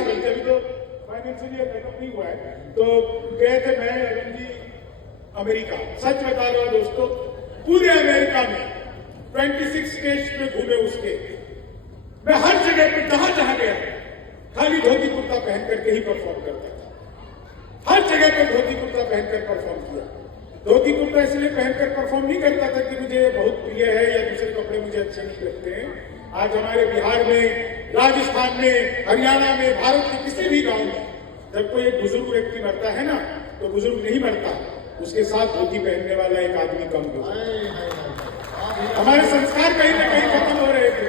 साल पहले, अभी तो फाइनेंशियल ईयर खत्म नहीं हुआ है, तो गए थे मैं अरविंद जी अमेरिका। सच बता रहा हूं दोस्तों, पूरे अमेरिका में 26 स्टेट्स में घूमे उसके, मैं हर जगह पे जहां जहां गया खाली धोती कुर्ता पहन करके ही परफॉर्म करता था। हर जगह पे धोती कुर्ता पहनकर परफॉर्म किया। धोती कुर्ता इसलिए पहनकर परफॉर्म नहीं करता था कि मुझे बहुत प्रिय है या दूसरे कपड़े मुझे अच्छे नहीं लगते हैं। आज हमारे बिहार में, राजस्थान में, हरियाणा में, भारत के किसी भी गांव में जब कोई एक बुजुर्ग व्यक्ति मरता है ना, तो बुजुर्ग नहीं मरता, उसके साथ धोती पहनने वाला एक आदमी कम होता है। हमारे संस्कार कहीं ना कहीं खत्म हो रहे थे।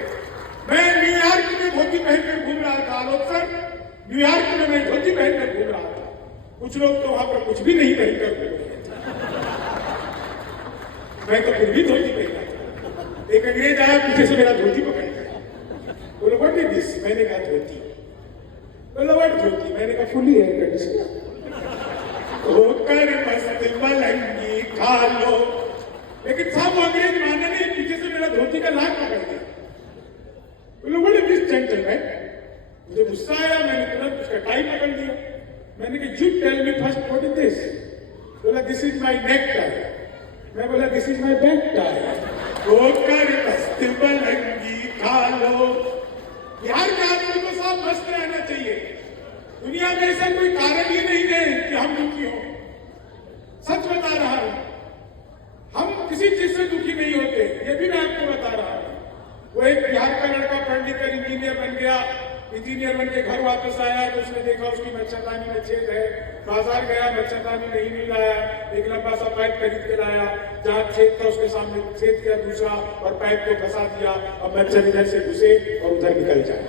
मैं न्यूयॉर्क में धोती पहनकर घूम रहा था, आलोक सर, न्यूयॉर्क में मैं धोती पहनकर घूम रहा था। कुछ लोग तो वहां पर कुछ भी नहीं पहनकर घूम रहे थे, मैं तो फिर भी धोती पहना था। एक अंग्रेज आया, पीछे से मेरा धोती पकड़ गया, बोलो व्हाट इज दिस? मैंने कहा धोती। बोलो व्हाट धोती? मैंने कहा फुली एयर कंडीशनर। होकर मस्त मलंगी खा लो। लेकिन साहब वो अंग्रेज माने नहीं, पीछे से मेरा धोती का लाख पकड़ गया। बोलो व्हाट इज दिस जेंटलमैन? मुझे गुस्सा आया, मैंने तुरंत उसका टाई पकड़ दिया। मैंने कहा you tell me first what is this? बोला this is my neck tie. मैं बोला this is my back tie. होकर मस्त मलंगी खा लो। बिहार के आदमी को साहब मस्त रहना चाहिए। दुनिया में ऐसा कोई कारण ही नहीं है कि हम दुखी हो। सच बता रहा हूं, हम किसी चीज से दुखी नहीं होते, ये भी मैं आपको बता रहा हूं। वो एक बिहार का लड़का पढ़ लिख कर इंजीनियर बन गया, इंजीनियर बन के घर वापस आया तो उसने देखा उसकी मच्छरदानी में छेद है। बाजार गया, मच्छरदानी नहीं मिल लाया, एक लंबा सा पाइप खरीद के लाया, जहां छेद था उसके सामने छेद किया दूसरा और पाइप को फंसा दिया। अब मच्छर इधर से घुसे और उधर निकल जाए।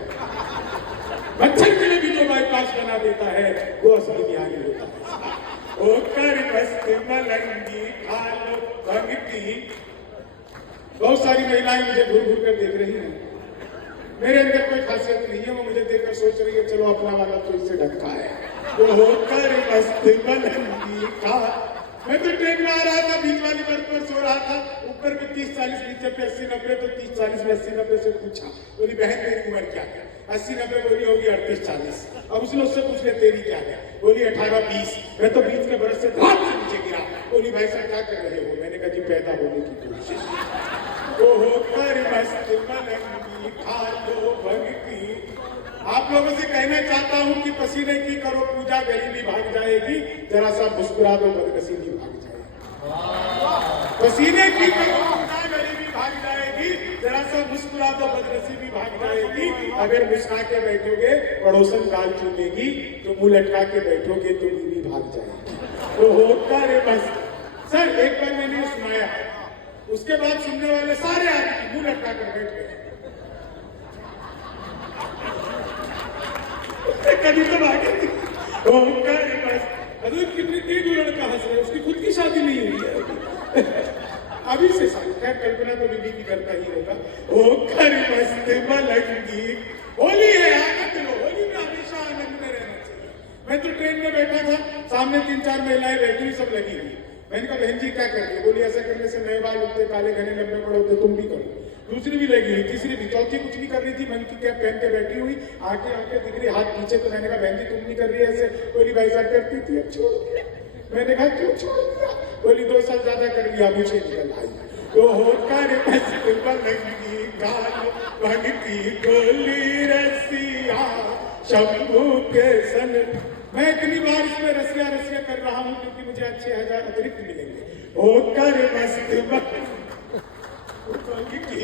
मच्छर के लिए भी जो बाईपास बना देता है वो असली बिहारी होता है। होकर मस्त मलंगी खा लो भंगती। बहुत सारी महिलाएं मुझे घूर घूर कर देख रही हैं। मेरे अंदर कोई खासियत नहीं है, वो मुझे देखकर सोच रही है चलो अपना वाला तो इससे ढकता है। वो होकर मस्त मलंगी खा। मैं तो ट्रेन में आ रहा था, बीच वाली बर्थ पर सो रहा था, ऊपर में 30-40, नीचे पे 80-90, तो 30-40 में 80-90 से पूछा, बोली बहन मेरी उम्र क्या है? 80-90 बोली होगी 38-40। अब उसने उससे पूछ लिया तेरी क्या है? बोली 18-20। मैं तो 20 के बरस से धाप से नीचे गिरा। बोली भाई साहब क्या कर रहे हो? मैंने कहा जी पैदा होने की कोशिश। वो होकर मस्त मलंगी खा लो भंगती। आप लोगों से कहना चाहता हूं कि पसीने की करो पूजा, गरीबी भाग जाएगी, जरा सा मुस्कुरा दो बदनसीबी भाग जाएगी। पसीने की करो पूजा, गरीबी भाग जाएगी, जरा सा मुस्कुरा दो बदनसीबी भाग जाएगी। अगर मुस्कुरा के बैठोगे पड़ोसन गाल चूमेगी, तो मुंह लटका के बैठोगे तो बीवी भाग जाएगी। तो होकर बस सर एक बार मैंने सुनाया, उसके बाद सुनने वाले सारे आदमी मुंह लटका कर बैठ गए। कभी तो आगे बस कितनी तेज लड़का हंस रहा है, उसकी खुद की शादी नहीं हुई है अभी से। खैर कल्पना तो बीबी की करता ही होगा। होकर मस्त मलंगी। होली है, आनंद लो। होली में हमेशा आनंद में रहना चाहिए। मैं तो ट्रेन में बैठा था, सामने 3-4 महिलाएं बैठी हुई, सब लगी हुई। मैंने कहा बहन जी क्या कर रही है? बोली ऐसा करने से नए बाल उठते, काले घने लंबे बड़े होते, तुम भी करो। दूसरी भी लगी हुई, तीसरी भी, चौथी कुछ भी कर रही थी, मन की कैप पहन के बैठी हुई, आंखें दिख रही, हाथ पीछे। तो मैंने कहा बहन जी तुम नहीं कर रही है ऐसे? बोली भाई साहब करती थी, अब छोड़ दिया। मैंने कहा क्यों छोड़ दिया? बोली 2 साल ज्यादा कर लिया, मुझे निकल आई। तो होकर मस्त मलंगी गाल भंगती गोली रसिया शंभू के सन। मैं इतनी बार इसमें रसिया रसिया कर रहा हूं क्योंकि मुझे अच्छे 1000 अतिरिक्त मिलेंगे। होकर मस्त